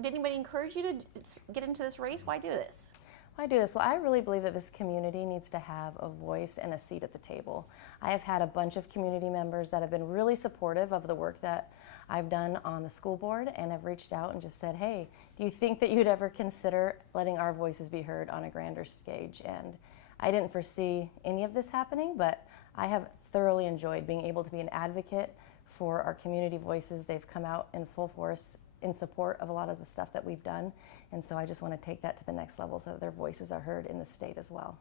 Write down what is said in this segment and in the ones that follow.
did anybody encourage you to get into this race? Why do this? I do this. Well, I really believe that this community needs to have a voice and a seat at the table. I have had a bunch of community members that have been really supportive of the work that I've done on the school board and have reached out and just said, hey, do you think that you'd ever consider letting our voices be heard on a grander stage? And I didn't foresee any of this happening, but I have thoroughly enjoyed being able to be an advocate for our community voices. They've come out in full force in support of a lot of the stuff that we've done. And so I just want to take that to the next level so that their voices are heard in the state as well.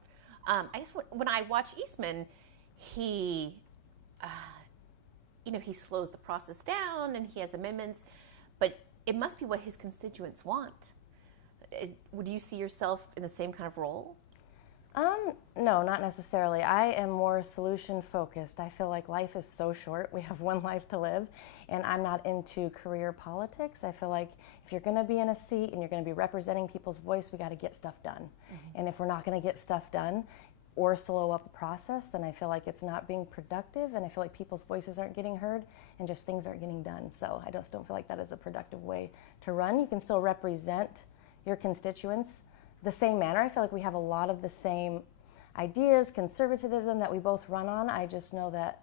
I guess when I watch Eastman, he slows the process down and he has amendments, but it must be what his constituents want. Would you see yourself in the same kind of role? No, not necessarily. I am more solution focused. I feel like life is so short. We have one life to live, and I'm not into career politics. I feel like if you're going to be in a seat and you're going to be representing people's voice, we got to get stuff done. Mm-hmm. And if we're not going to get stuff done or slow up a process, then I feel like it's not being productive, and I feel like people's voices aren't getting heard and just things aren't getting done. So I just don't feel like that is a productive way to run. You can still represent your constituents the same manner. I feel like we have a lot of the same ideas, conservatism that we both run on. I just know that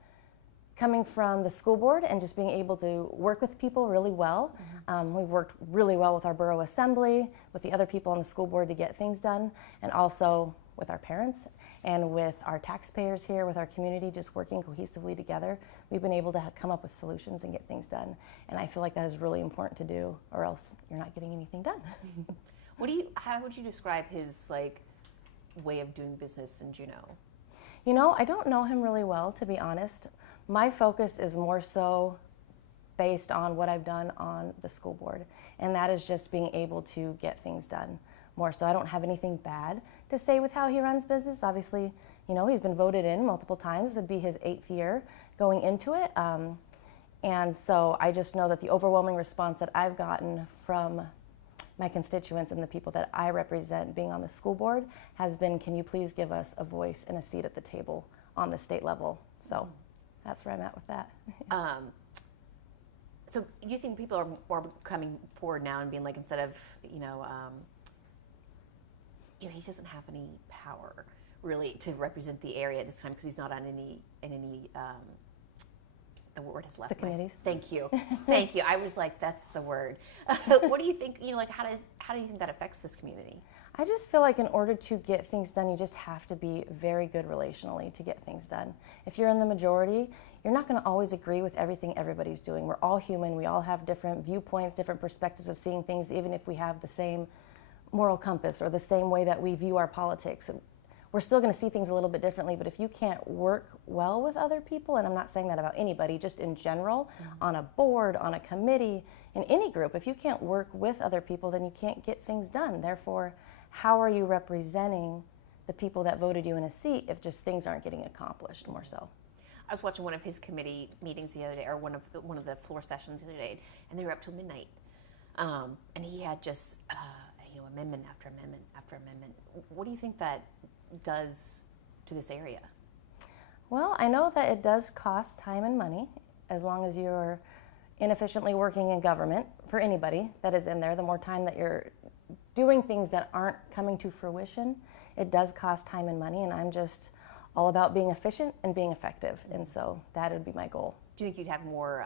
coming from the school board and just being able to work with people really well, we've worked really well with our borough assembly, with the other people on the school board to get things done, and also with our parents and with our taxpayers here, with our community, just working cohesively together. We've been able to come up with solutions and get things done. And I feel like that is really important to do, or else you're not getting anything done. How would you describe his way of doing business in Juneau? You know, I don't know him really well, to be honest. My focus is more so based on what I've done on the school board, and that is just being able to get things done more so. I don't have anything bad to say with how he runs business. Obviously, you know, he's been voted in multiple times. It'd be his 8th year going into it. And so I just know that the overwhelming response that I've gotten from my constituents and the people that I represent being on the school board has been, can you please give us a voice and a seat at the table on the state level? So that's where I'm at with that. So you think people are coming forward now and being like, instead of, he doesn't have any power really to represent the area at this time because he's not on any the word has left. The committees. Thank you. Thank you. I was like, that's the word. What do you think, how do you think that affects this community? I just feel like in order to get things done, you just have to be very good relationally to get things done. If you're in the majority, you're not going to always agree with everything everybody's doing. We're all human. We all have different viewpoints, different perspectives of seeing things, even if we have the same moral compass or the same way that we view our politics. We're still going to see things a little bit differently, but if you can't work well with other people, and I'm not saying that about anybody, just in general, on a board, on a committee, in any group, if you can't work with other people, then you can't get things done. Therefore, how are you representing the people that voted you in a seat if just things aren't getting accomplished more so? I was watching one of his committee meetings the other day, or one of the floor sessions the other day, and they were up till midnight. And he had just amendment after amendment after amendment. What do you think that does to this area? Well, I know that it does cost time and money as long as you're inefficiently working in government. For anybody that is in there, the more time that you're doing things that aren't coming to fruition, it does cost time and money, and I'm just all about being efficient and being effective, and so that would be my goal. Do you think you'd have more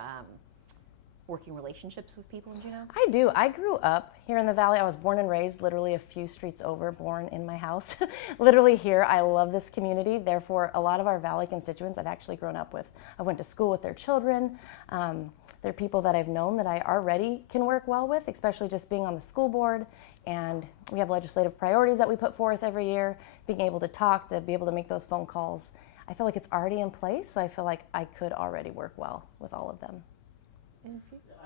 working relationships with people in Juneau? I do. I grew up here in the Valley. I was born and raised literally a few streets over, born in my house. Literally here. I love this community. Therefore, a lot of our Valley constituents I've actually grown up with. I went to school with their children. They're people that I've known that I already can work well with, especially just being on the school board. And we have legislative priorities that we put forth every year, being able to talk, to be able to make those phone calls. I feel like it's already in place, so I feel like I could already work well with all of them. I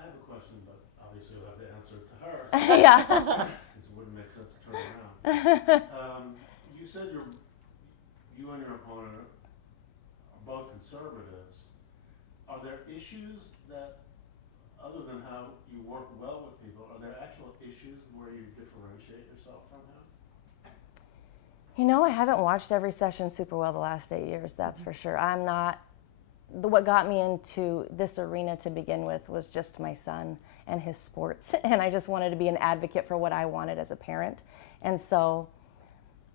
have a question, but obviously you'll have to answer it to her. Yeah. Since it wouldn't make sense to turn around. You said you and your opponent are both conservatives. Are there issues that, other than how you work well with people, are there actual issues where you differentiate yourself from him? You know, I haven't watched every session super well the last 8 years, that's for sure. I'm not what got me into this arena to begin with was just my son and his sports. And I just wanted to be an advocate for what I wanted as a parent. And so,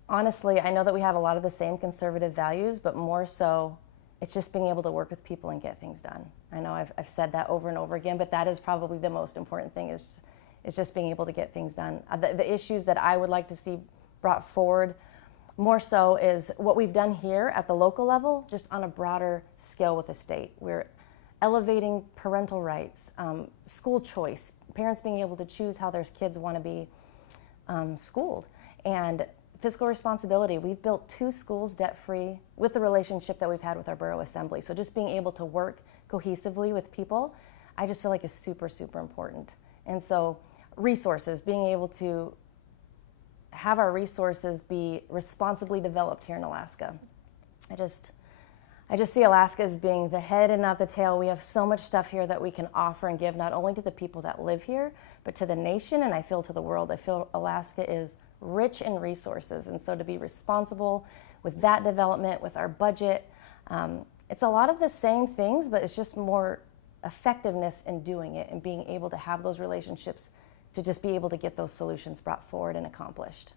honestly, I know that we have a lot of the same conservative values, but more so, it's just being able to work with people and get things done. I know I've said that over and over again, but that is probably the most important thing is just being able to get things done. The issues that I would like to see brought forward more so is what we've done here at the local level, just on a broader scale with the state. We're elevating parental rights, school choice, parents being able to choose how their kids want to be schooled, and fiscal responsibility. We've built 2 schools debt-free with the relationship that we've had with our borough assembly. So just being able to work cohesively with people, I just feel like is super, super important. And so resources, being able to have our resources be responsibly developed here in Alaska. I just see Alaska as being the head and not the tail. We have so much stuff here that we can offer and give, not only to the people that live here, but to the nation, and I feel to the world. I feel Alaska is rich in resources, and so to be responsible with that development, with our budget, it's a lot of the same things, but it's just more effectiveness in doing it and being able to have those relationships to just be able to get those solutions brought forward and accomplished.